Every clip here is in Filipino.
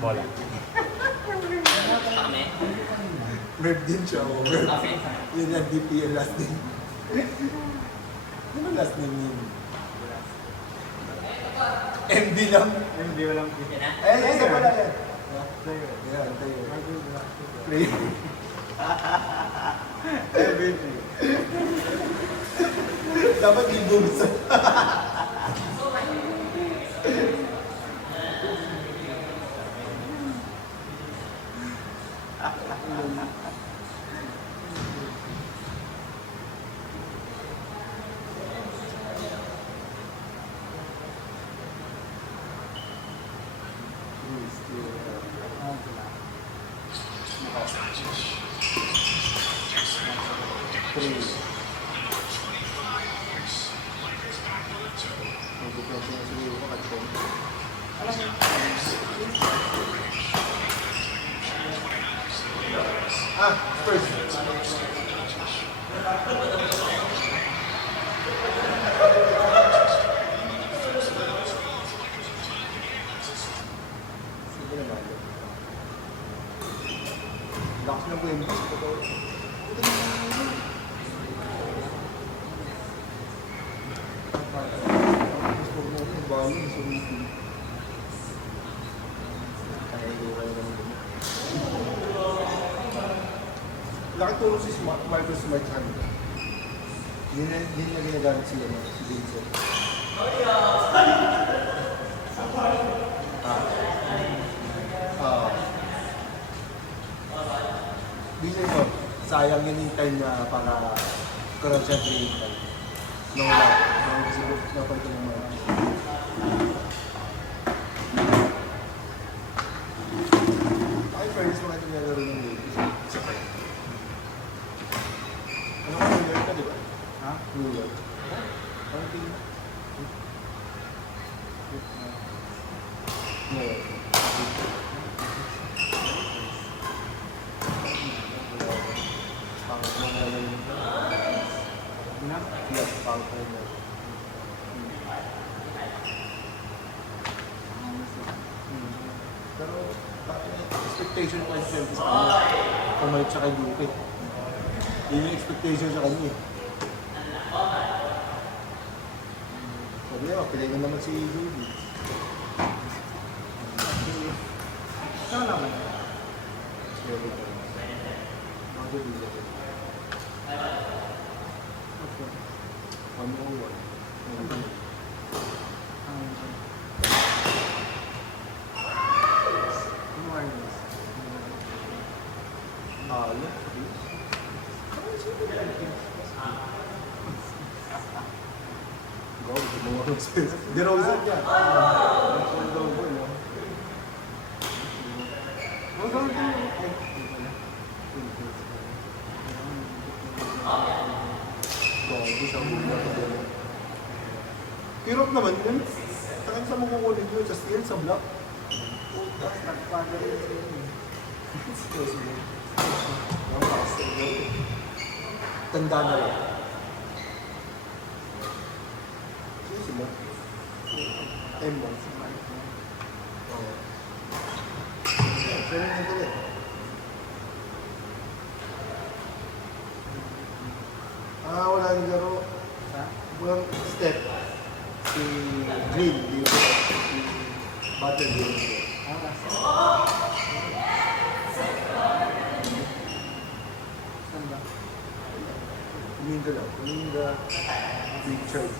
Bola. Kami. Merv din siya. Merv. Yun yan, DPL last name. Ano last name yun? MD lang. Hindi ko lang. Ay, isa pala yan. Yeah, tayo. Player. Everything. Dapat i-boost. First. Sige naman. Lakas na po yung bus ko. Laki tulong si Marcus Smart Hand. Yun na ginagamit sila na si Vincent. Vincent mo, sayang yun yung time na para karoon siya training time. Nung napal ko ng mga. Ay, friends, mga ito nalaro ng ladies. Isa pa yun. Ano ka, New York ka, di ba? Ha? New York. Parang team. New York. Pangit mo na lang yun. Na? Yes, pangit mo na. Pero, expectation ko kasi siyempre sa kanya. Pumalit siya kay Lupe. Yun yung expectation sa kanya eh. Sabi niya, pilay ko naman si Lupe. Saan naman? Very good. Mga good leader. Okay. 101. Yeah. Go, gumawa ng space. Di Rosa dyan. Ang double, no? Ang double. Gogo siya muna. Hirap naman yun. Takang sa makukulit yun. Sa steel, sa block. Puta, nagpaga rin sa yun. Excuse me. Ang fast. Tanda na lang. Sino sila? M1. Oo. Pero yung galit. Wala yung laro. Walang step. Si Green, dito. Si Butter Green. Saan ba? Kuminda lang. Kuminda. Richard.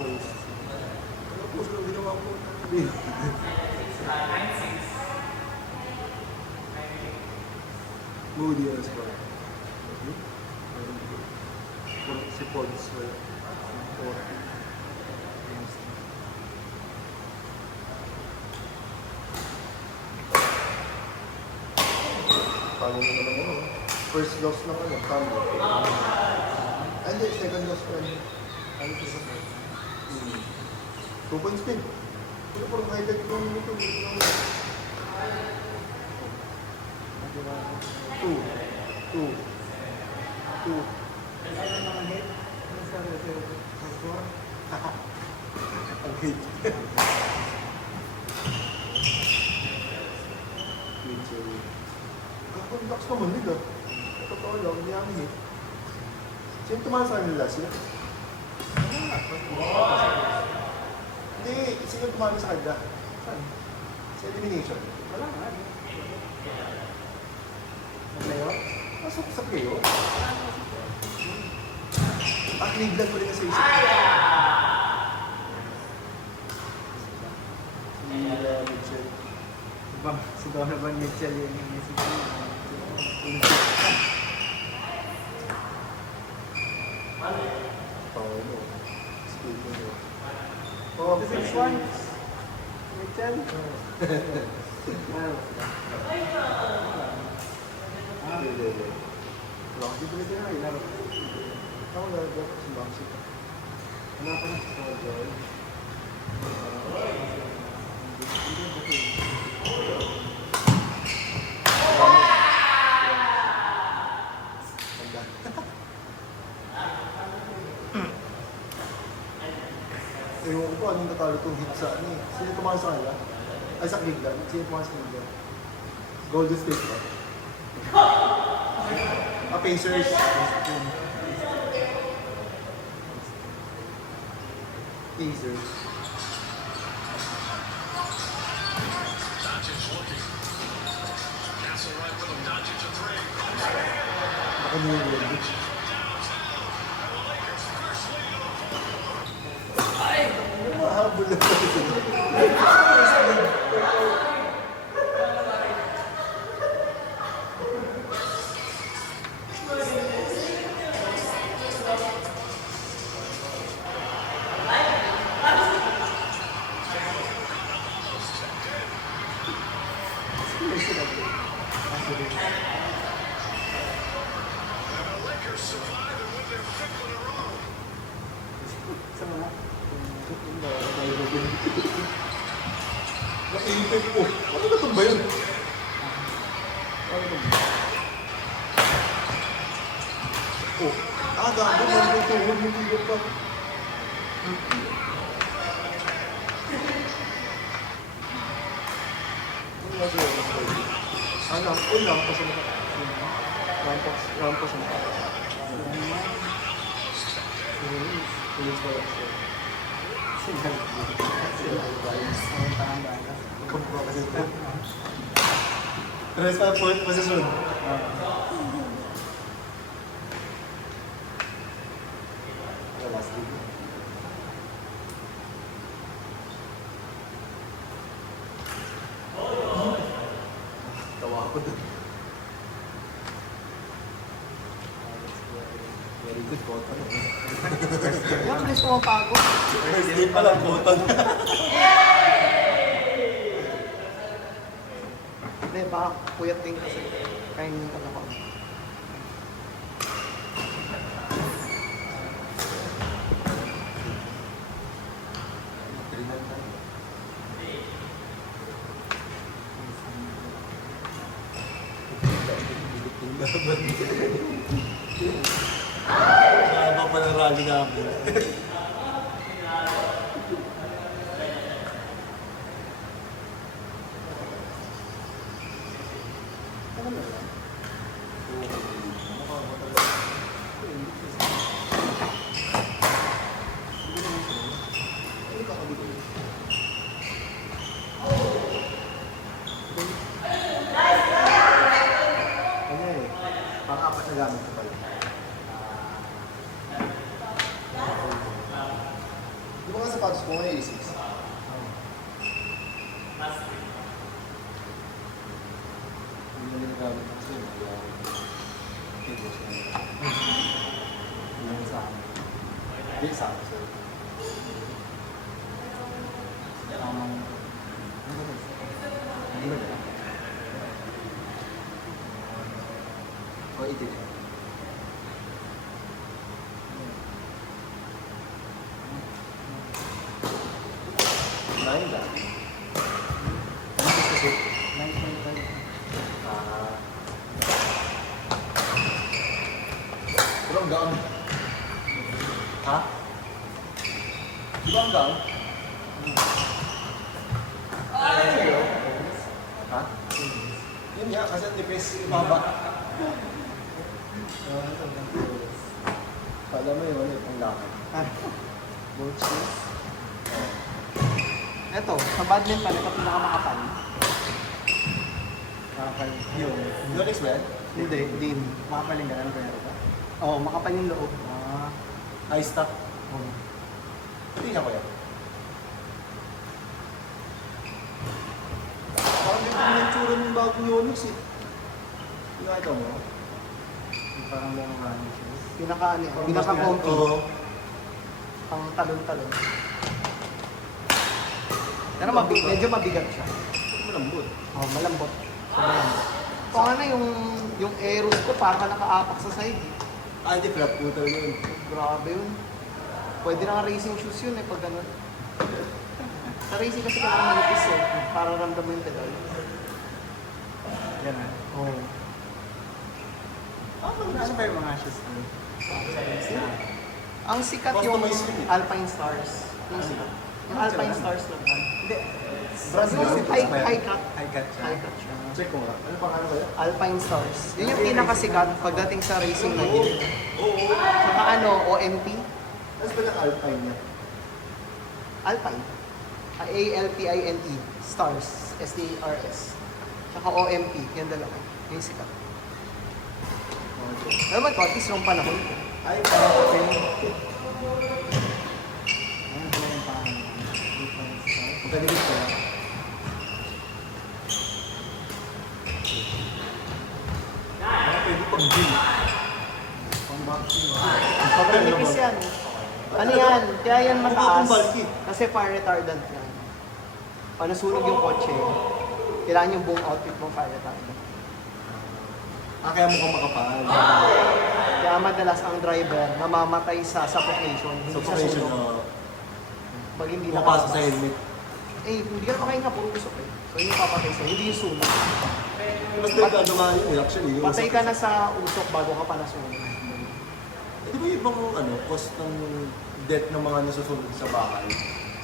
Post. Ano post lang ginawa ko? Moody as well. Si Pons. Paano mo naman ano? First loss na ano, Tambo. Hindi, second loss pa rin. Ano ito sa 2 points din. Pero parang highlight ko yung ito. 2. Ano naman hit? Ano sa score? Wait. Kakondax naman nila. Totoo lang, hindi namin hit. Sino tumahan sa kanila last year? Hindi, sino tumahan sa kanila? Saan? Sa elimination. Wala nga. Naglayo? Pasok sa playo. Cleveland ko rin na sa isip. Mitchell. Si Donovan Mitchell yun yung isip ko. Paolo. Speaking of. Oh, 6-1. Mitchell? Hindi. Di ba ito na ilaro? Ako nalagyan ko sa Bangsi. Wala pa na sa Soldier. Tanda. Ewan ko pa anong natalo itong hit sa ano eh. Sino tumahan sa kanila? Ay sa Cleveland. Sino tumahan sa Cleveland? Golden State ba? Pacers. Pacers. Nakamulit. Mahabol na pa ito. Sa mga? Naipit ko. Ano na itong ba yun? Ano itong ba? Oh, gago. Ano ito? Huwag mo tiyo pa. Ano nga siya? Uy, lampas sa mukha. Lampas sa mukha. Tulis pa lang siya. Ang tangan-tangan. Kamukha kasi ito. Tres pa fourth position. Last week. Tawa ako dun. Very good photo. Yung bilis ko mapago. First day pa lang photo. Hindi, baka puyat din kasi. Kainin ka na ko. Haba pa ng rally namin. Ano eh, pang-apat na gamit ko pala. Yung mga sapatos ko ay A6. Hindi na ginagamit ko kasi yung sa akin. Hindi sa akin, sir. Tamang... Ano ba ito? Ano ba ito? O, itin. Nine lang. Ano sa susit? 9.5. Pero ang gaang. Ha? Di ba ang gaang? Ha? Yun nga, kasi ang tipis, maba. Kala mo yun, itong lakad. Both shoes. Ito, sa badminton, ito pinakamakapal. Makapal. Yung Yonex ba yan? Hindi, din. Makapal yung ganun pero ba? Oo, makapal yung loob. High stock. Oo. Tingnan ko yan. Parang hindi ko yung tsura ng bagong Yonex eh. Pinakita mo? Yung parang long running shoes. Pinaka-comfy. Oo. Pang talon-talon. Pero medyo mabigat siya. Malambot. Oh, malambot. Sobrang lambot. Kung ano yung Aeros ko, parang nakaapak sa side. Ah, hindi, flat footer yun. Grabe yun. Pwede na nga racing shoes yun eh, pag gano'n. Sa racing kasi kailangan manipis eh, para ramdam mo yung pedal. Ganun. Oo. Ano ba yung mga shoes ko? Ang sikat yung Customized yun eh. Alpine Stars. Yung sikat. Yung Alpine Stars lang. Hindi. Brand Yung new. high cut. High cut siya. High cut siya. Check ko nga. Ano pangalan ba yan? Alpine Stars. Yun yung pinakasikat pagdating sa racing na yun. Oo. Saka ano, OMP. Ano ba yung Alpine niya? Alpine. A-L-P-I-N-E. Stars. S-T-A-R-S. Saka OMP. Yan dalawa. Yung sikat. Alam mo, at least nung panahon ko. Ay, parang okay. Ano ba yung pangalan? Magkalibig ko. Parang pwede pag gym. Pang boxing. Sobrang nipis yan. Ano yan? Kaya yan mataas. Bukong bulky. Kasi fire retardant yan. Paano sunog yung kotse, kailangan yung buong outfit mo fire retardant. Ah, kaya mukhang makapal. Kaya madalas ang driver namamatay sa suffocation, hindi sa Suffocation, sunog. Pag hindi Pumapasok sa nakabas. helmet. Eh, hindi ka na makahinga, puro usok eh. So yung papatay sa'yo, hindi yung sunog. Mas nagkagamaan yun eh, actually. Yung Patay ka na sa usok bago ka pa nasunog. Eh, di ba yung ibang cost ng death ng mga nasusunog sa bahay?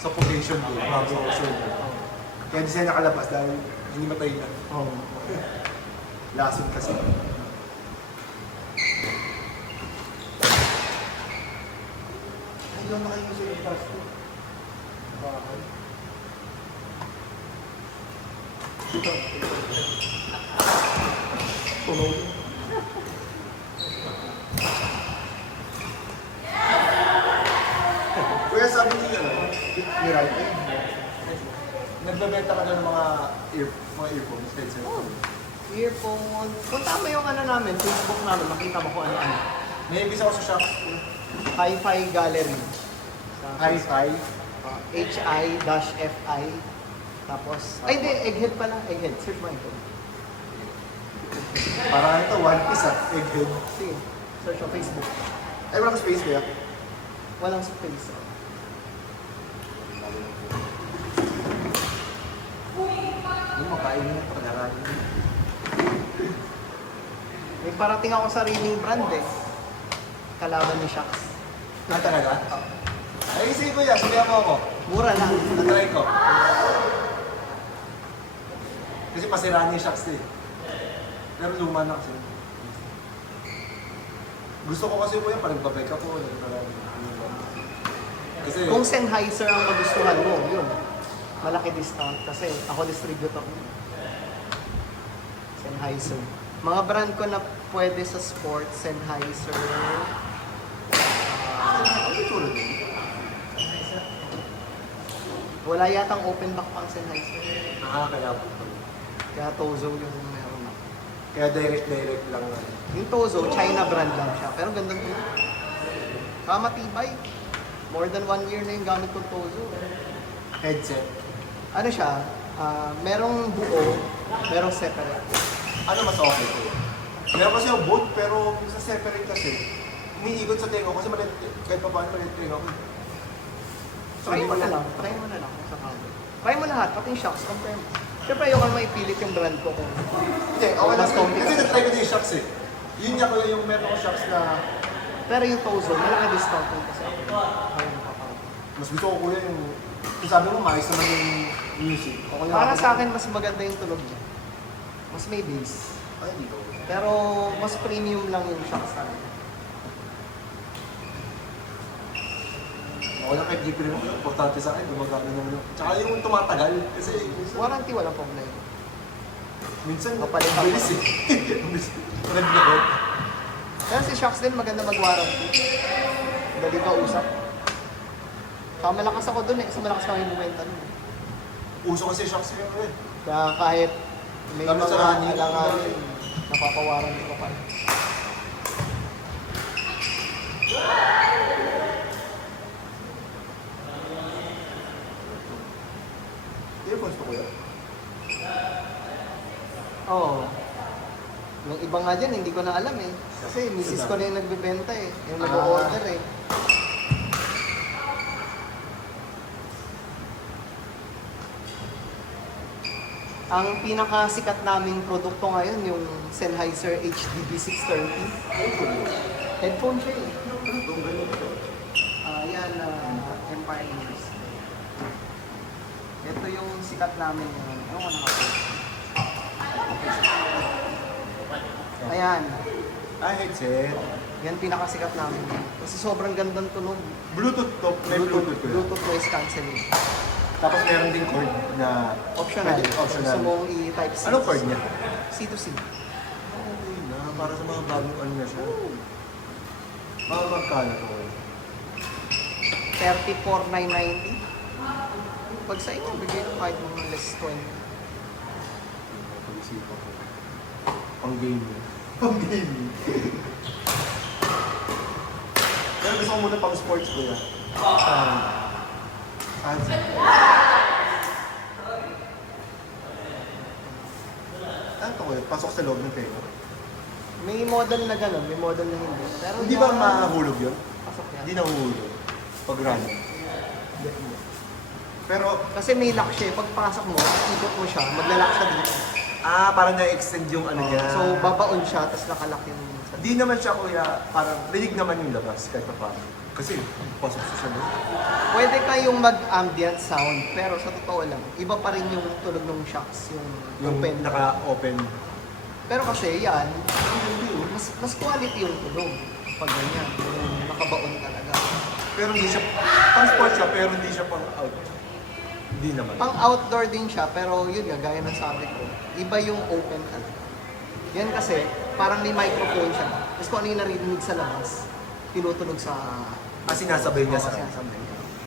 Suffocation din, bago ako sunog. Kaya hindi sila nakalabas dahil hindi matay na. Oo. Lason kasi. Ayaw na kayo sa yung pasto. Bakit? Ito. Tunog. Kuya, sabi niyo ni Riley, nagbebenta ka na ng mga earphones, headset. Earphone. Punta mo yung ano namin, Facebook namin, makita mo kung ano-ano. May ibig ako sa shop. Hi-Fi Gallery. Sa Hi-Fi. Hi-Fi. Tapos, ay hindi, Egghead pala. Egghead. Search mo ito. Parang ito, One Piece at Egghead. Sige. Search mo Facebook. Ay, walang space kuya. Walang space. Yung makain mo, pag-aralin mo. May parating ako sariling brand eh. Kalaban ni Shax. Na talaga? Ay, sige kuya, sabihan mo ako. Mura lang. Na-try ko. Kasi pasira niya yung shocks eh. Pero luma na kasi. Gusto ko kasi kuya, pag nagbabike ako, kasi Kung Sennheiser ang magustuhan mo, yun. Malaki discount kasi ako distributor. Sennheiser. Mga brand ko na pwede sa sports, Sennheiser. ano yung tsura din? Wala yatang open back pang Sennheiser. Nakakalapot pa. Kaya Tozo yung meron ako. Kaya direct lang. Yung Tozo, China brand lang siya. Pero ganda ko. Saka matibay. More than 1 year na yung gamit kong Tozo. Headset. Ano siya? Merong buo, merong separate. Ano mas okay ko? Meron kasi yung both, pero sa separate kasi, umiikot sa tenga ko kasi maliit, kahit pa paano maliit tenga ko. Try mo na lang. Try mo na lang kung sakali. Try mo lahat, pati yung shocks, compare mo. Siyempre, ayoko na maipilit yung brand ko kung Hindi, okay lang. Mas comfy Kasi ka. na-try ko din yung shocks eh. Yun niya ko yung meron ko shocks na pero yung Tozo, malaki discount din kasi ako. Ayun, nakaka- Mas gusto ko kuya yung... Kung sabi mo, maayos naman yung music. Okay Para ako. sa akin, mas maganda yung tunog niya. Mas may bass. Ay, hindi ko. Pero mas premium lang yung shocks namin. Okay lang kay GP rin ako. Importante sa akin, gumagamit naman. Tsaka yung tumatagal. Kasi minsan, Warranty, wala problema. minsan Kapalit ang bilis eh. Ang bilis. Nag-record. Kaya si shocks din, maganda mag-warranty. Dali ka usap. Saka malakas ako dun eh, kasi malakas kami bumenta dun. Uso kasi shocks yun eh. Kaya kahit may Lalo sa mga running. alanganin, napapawarranty ko pa. Earphones pa kuya? Oo. Yung iba nga dyan, hindi ko na alam eh. Kasi misis ko na yung nagbebenta eh. Yung nag-order eh. Ang pinakasikat naming produkto ngayon, yung Sennheiser HDB 630. Headphone siya eh. Yan, Empire Ears. Ito yung sikat namin ngayon. Ewan ko nakapost. Ayan. Ah, headset. Yan pinakasikat namin. Kasi sobrang gandang tunog. Bluetooth to. May Bluetooth ko. Bluetooth noise cancelling. Tapos meron din cord na Optional. Pwede, optional. Gusto mong i-type C. Anong cord niya? C2C. Okay na, para sa mga bagong ano na siya. Mga magkano to? 34,990. Pag sa inyo, bigay ko kahit mga less 20. Pag-isipan ko. Pang gaming. Pang gaming. Pero gusto ko muna pang sports ko yan. Ano to kuya? Pasok sa loob ng tenga. May model na gano'n, may model na hindi. Pero Hindi ba yan, mahulog yun? pasok yan. Hindi nahuhulog. Pag run. Pero, Kasi may lock siya eh. Pagpasok mo, ikot mo siya, maglalak siya dito. parang na-extend yung ano niya. So, babaon siya, tapos nakalak yung sa Di naman siya kuya, parang rinig naman yung labas kahit pa paano. Kasi, pasok siya sa loob. Pwede kayong mag-ambient sound, pero sa totoo lang, iba pa rin yung tunog ng shocks, yung Yung open. naka-open. Pero kasi yan, mas quality yung tunog. Pag ganyan, yung nakabaon talaga. Pero hindi siya, pang sport siya, pero hindi siya pang out. Hindi naman. Pang outdoor din siya, pero yun nga, gaya ng sabi ko, iba yung open talaga. Yan kasi, parang may microphone siya. Tapos kung ano yung narinig sa labas, tinutunog sa... Sinasabi niya sa Sinasabi.